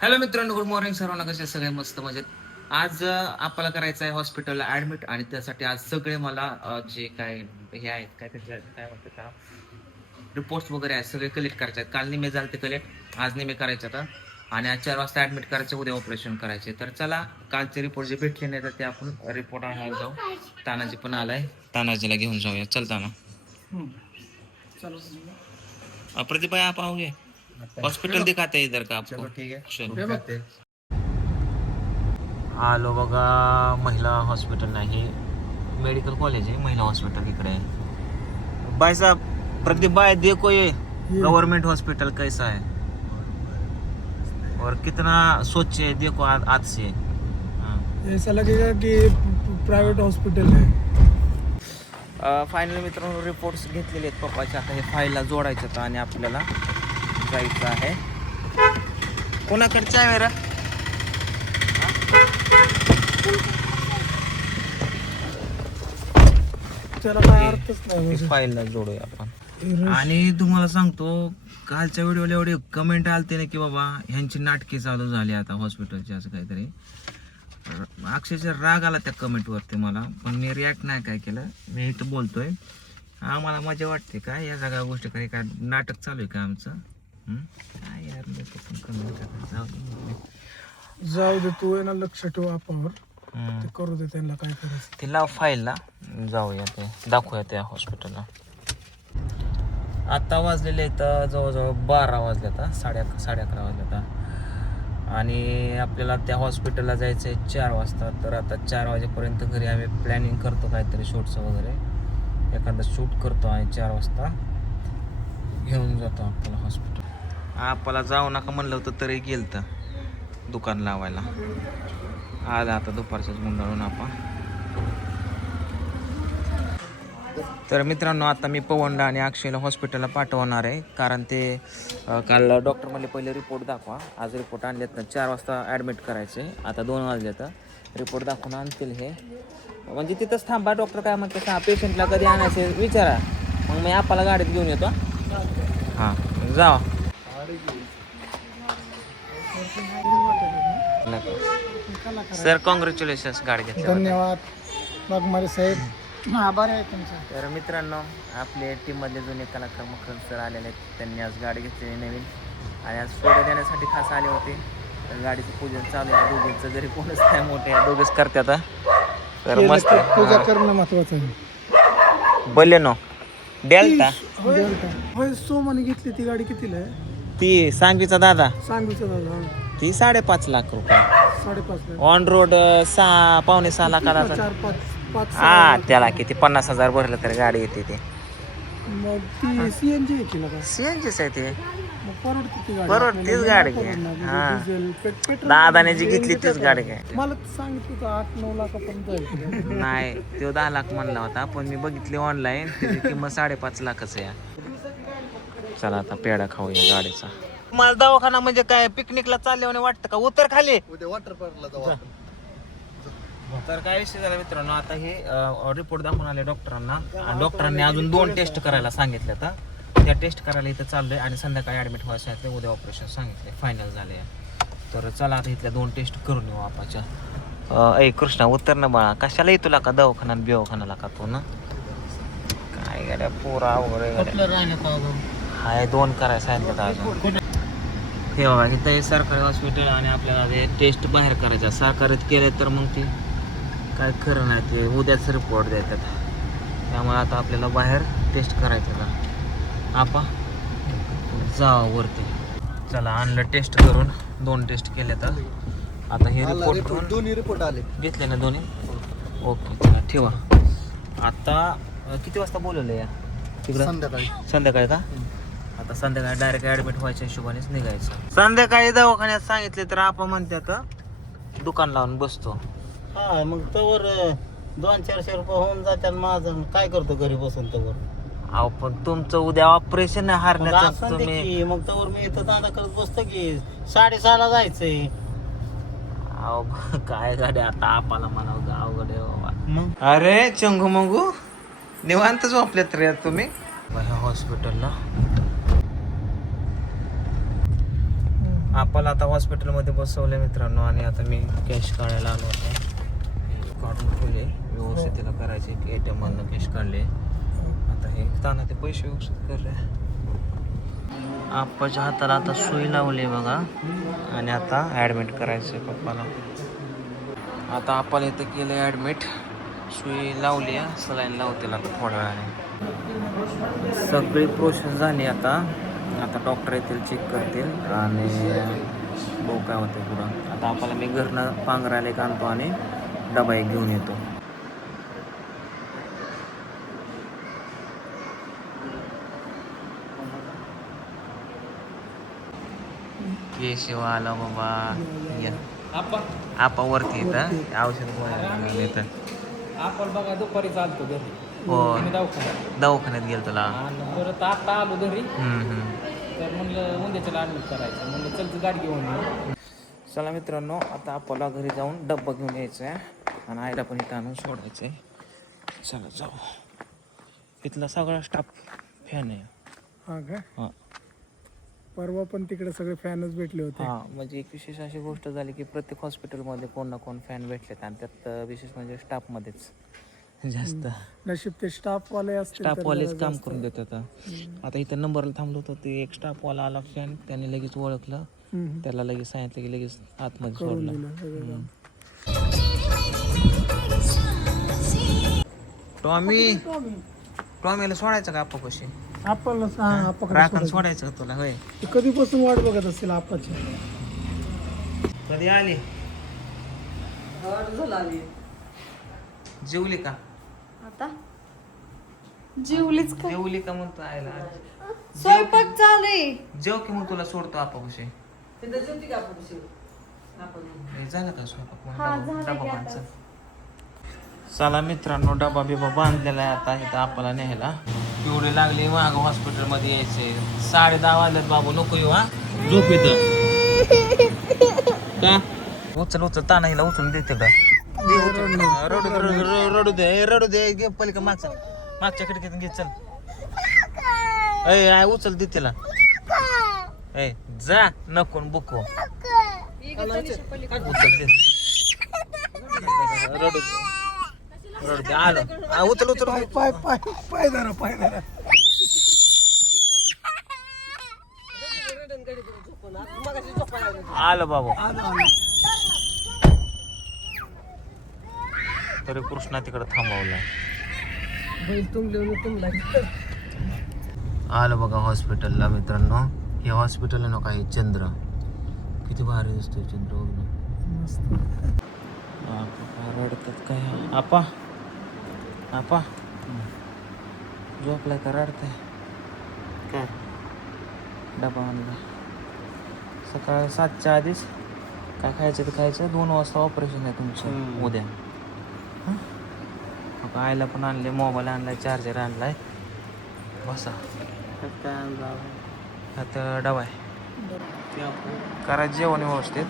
Hello मित्रांनो, good morning सर्वांना. कसे सगळे मस्त मजेत. आज आपल्याला करायचं आहे हॉस्पिटलला ऍडमिट आणि त्यासाठी आज सगळे मला जे काय हे आहेत काय त्याचे काय म्हणतात रिपोर्ट्स वगैरे आहेत सगळे कलेक्ट करायचे आहेत. काल निमे झाले ते कलेक्ट, आज निमे करायचे आता आणि आज 4 वाजता ऍडमिट करायचे, उद्या ऑपरेशन करायचे. तर चला, कालचे रिपोर्ट जे भेटले नाही तर ते आपण रिपोर्ट आणायला जाऊ. तानाजी पण आलाय, तानाजीला घेऊन जाऊया. चलता ना प्रतिभा आप आओगे? हॉस्पिटल दिखाते इधर का आपको? ठीक है, चलो. आलो बघा महिला हॉस्पिटल नाही, मेडिकल कॉलेज आहे, महिला हॉस्पिटल इकडे आहे. भाई साहब, प्रदीप भाई देखो ये गवर्नमेंट हॉस्पिटल कैसा है और कितना स्वच्छ है, देखो आज से. ऐसा लगेगा कि प्राइवेट हॉस्पिटल है. फायनली मित्रांनो रिपोर्ट्स घेतलेले आहेत पप्पाचे. आता हे फाईलला जोडायचं आणि आपल्याला जायचं आहे. कोणाकडचं आहे मेरा त्याला काय अर्थच नाही. फाईलला जोडूया आपण. आणि तुम्हाला सांगतो, कालच्या व्हिडिओला एवढे कमेंट आलते ना की बाबा ह्यांची नाटके चालू झाली आता हॉस्पिटलची, असं काहीतरी. अक्षरशः राग आला त्या कमेंटवरती मला, पण मी रिॲक्ट नाही काय केलं. मी इथं बोलतोय, आम्हाला मजा वाटते काय या सगळ्या गोष्टी, काय काय नाटक चालू आहे का आमचं? काय यार, जाऊ दे, तू आहे ना, लक्ष ठेव आपावर. ते करू दे, त्यांना काय करायचं ते लाव फाईलला. जाऊया, ते दाखवूया त्या हॉस्पिटलला. आता वाजलेले आहेत जवळजवळ 12 वाजले, आता 11:30 वाजले आता. आणि आपल्याला त्या हॉस्पिटलला जायचं आहे 4 वाजता. तर आता 4 वाजेपर्यंत घरी आम्ही प्लॅनिंग करतो काहीतरी शूटचं वगैरे, एखादं शूट करतो आणि 4 वाजता घेऊन जातो आपल्याला हॉस्पिटल. आपल्याला जाऊ नका म्हणलं होतं तरी गेलं तर दुकान लावायला. आला आता दुपारच्याच गुंडाळून आपण. तर मित्रांनो, आता मी पवनला आणि अक्षयला हॉस्पिटलला पाठवणार आहे, कारण ते काल डॉक्टर म्हणले पहिले रिपोर्ट दाखवा. आज रिपोर्ट आणलेत ना, 4 वाजता ॲडमिट करायचे. आता 2 वाजले, तर रिपोर्ट दाखवून आणतील हे. म्हणजे तिथंच थांबा, डॉक्टर काय म्हणते पेशंटला कधी आणायचे विचारा, मग मी आपल्याला गाडीत घेऊन येतो. हां, जावा. सर कॉंग्रॅच्युलेशन्स, गाडी घेतली. धन्यवाद वाघमारे साहेब. आभार आहे तुमचा. तर मित्रांनो, आपले टीममधले जुने कलाकार मखन सर आलेले आहेत. त्यांनी आज गाडी घेतलेली नवीन आणि आज फोटो देण्यासाठी खास आले होते. तर गाडीचं पूजन चालू आहे दोघींचं, घरी कोणच नाही, मोठे दोघेच करतात. तर मस्त पूजा करणं महत्वाचं आहे. बलेनो डेल्टा होय, सोमाने घेतली ती गाडी कितीला आहे? ती सांगवीचा दादा, सांगूचा दादा. ती 5.5 लाख रुपये. 5.5 लाख. On road 6-6.25 लाखाला. 4-5 हा, त्याला किती 50,000 भरलं तर गाडी येते. ती मग ती सीएनजी आहे ना? सीएनजीच आहे ते. मग परवडते ती गाडी. परवडतीच गाडी घे. हा, डिझेल पेट्रोल. दादाने जी घेतली तीच गाडी घे. मला सांगितलं होतं 8-9 लाखापर्यंत जाईल. नाही, तो 10 लाख म्हणला होता, पण मी बघितली ऑनलाईन, त्याची किंमत 5.5 लाखच आहे. चला आता पेढा खाऊया गाडीचा. मला दवाखाना म्हणजे काय पिकनिकला चालल्याने वाटतं का? उतर खाली. वॉटर पार्कला जाऊ. तर काय विषय झाला मित्रांनो, आता हे रिपोर्ट दाखवून आले डॉक्टरांना, आणि डॉक्टरांनी अजून 2 टेस्ट करायला सांगितले. आता त्या टेस्ट करायला इथं चाललोय आणि संध्याकाळी ॲडमिट व्हायचं आहे. उद्या ऑपरेशन सांगितले, फायनल झाले. तर चला आता इथल्या 2 टेस्ट करून येऊ आपाच्या. ऐ कृष्णा, उतर ना बाळा, कशाला येतो का दवाखाना बिवाखानाला का तू ना? काय गाड्या पोरा वगैरे हाय, 2 करायला सांगितलं अजून. हे बघा, इथं हे सरकारी हॉस्पिटल आणि आपल्याला ते टेस्ट बाहेर करायच्या. सरकारीत केले तर मग ती काय खरं नाही, ते उद्याच रिपोर्ट देतात. त्यामुळे आता आपल्याला बाहेर टेस्ट करायचं का आपा जा वरती. चला, आणलं टेस्ट करून. 2 टेस्ट केले तर आता हे रिपोर्ट, दोन्ही रिपोर्ट आले, घेतले ना दोन्ही. ओके, चला ठेवा. आता किती वाजता बोलवलं या तिकडं? संध्याकाळी का? आता संध्याकाळी डायरेक्ट ॲडमिट व्हायच्या हिशोबानेच निघायचं. संध्याकाळी दवाखान्यात सांगितले तर आपण म्हणतात दुकान लावून बसतो. हा, मग तवर 200-400 रुपये होऊन जातात. माझं काय करतो घरी बसून तवर? अहो, पण तुमचं उद्या ऑपरेशन आहे हारण्याचं. तुम्ही मग तवर मी इथं दादा करत बसतो की 6:30ला जायचंय. अहो, काय गाडी आता आपल्याला म्हणावं अवघड आहे बाबा. मग अरे चंगू मंगू, निवांत झोपलेत रे तुम्ही ह्या हॉस्पिटलला. आपल्याला आता हॉस्पिटलमध्ये बसवलं मित्रांनो आणि आता मी कॅश काढायला आलो होतो. काढून ठेवले व्यवस्थित तिला करायचे की ATM मधनं कॅश काढले. आता हे ताना ते पैसे व्यवस्थित करले. आप्पाच्या हाताला आता सुई लावली बघा आणि आता ॲडमिट करायचं पप्पाला. आता आप्पाला इथं केलं ॲडमिट. सुई लावली आहे, सलाईन लावतील आता थोड्या वेळाने. सगळी प्रोसेस झाली आता. आता डॉक्टर येतील, चेक करतील आणि बघू काय होते पुढं. आता आपल्याला मी घरनं पांघरायला एक आणतो आणि डबा एक घेऊन येतो. केशव आला बाबा. या आपा वरती येतं औषध गोळ्या येतं. आपण बघा दुपारी चालतो घरी. हो मी दवाखान्यात गेलो तुला. आणि परत आता आलो घरी तर म्हणलं उद्याच्याला ॲडमिट करायचं. म्हणलं चल गाडी घेऊन ये. चला मित्रांनो, आता आपल्याला घरी जाऊन डब्बा घेऊन यायचा आहे आणि आईला पण इथं आणून सोडायचं आहे. चला जाऊ. इथला सगळा स्टाफ फॅन आहे. हा काय हां परवा पण तिकडे सगळे फॅनच भेटले होते. हां म्हणजे एक विशेष अशी गोष्ट झाली की प्रत्येक हॉस्पिटलमध्ये कोण ना कोण फॅन भेटलेत आणि त्यात विशेष म्हणजे स्टाफमध्येच जास्त नशीब ते स्टाफवाले असतील तर स्टाफवालेच जरा काम जास्त. करून देतात. आता इथं नंबरला थांबलो होतो, ते एक स्टाफवाला आला फॅन, त्याने लगेच ओळखलं, त्याला लगेच सांगितलं की लगेच आतमध्ये करून सोडलं. दिलं सगळं काम. टॉमीला सोडायचं का आप्पा कशी आपल्याला राखण सोडायचं का तुला? होय. कधीपासून वाट बघत असतील आपाची. कधी आली? जेवली का? आता जेवलीच का? जेवली का म्हणतो आयला. स्वयंपाक चालू जेव की मग तुला सोडतो आप्पा कशी. झालं का स्वयंपाक? मग हा, डबा- झालं डबा की बांध, आता. चल. चला मित्रांनो, डबा बिबा बांधलेला आहे आता इथं आपल्याला न्यायला. एवढी लागली माग हॉस्पिटलमध्ये यायचे. 10:30 वाजलेत बाबू, नको येऊ हा. झोप इथं का? उचल उचल, ताना हिला उचलून देते का? रडू दे घे पलीकडे मागच्या खिडकीत घे. चल ऐ उचल दे तिला. ऐ जा नको बुको उचल दे. रडू दे आलो. उचल उचल. पाय पाय पाय धरा पाय धरा. आलो बाबू. तरी कृष्णा तिकडे थांबवलाय. आलं बघा हॉस्पिटलला मित्रांनो. हे हॉस्पिटल आहे ना काही चंद्र. किती भारी दिसतोय चंद्र वगैरे. मस्त. रडतात काय? आपा आपा झोपलाय का रडताय काय? डबा आणला सकाळ 7च्या आधीच. काय खायचं ते खायचं. 2 वाजता ऑपरेशन आहे तुमचं उद्या. आता आईला पण आणले, मोबाईल आणलाय, चार्जर आणलाय. बसा. आता डबा आहे. करा जेवण व्यवस्थित.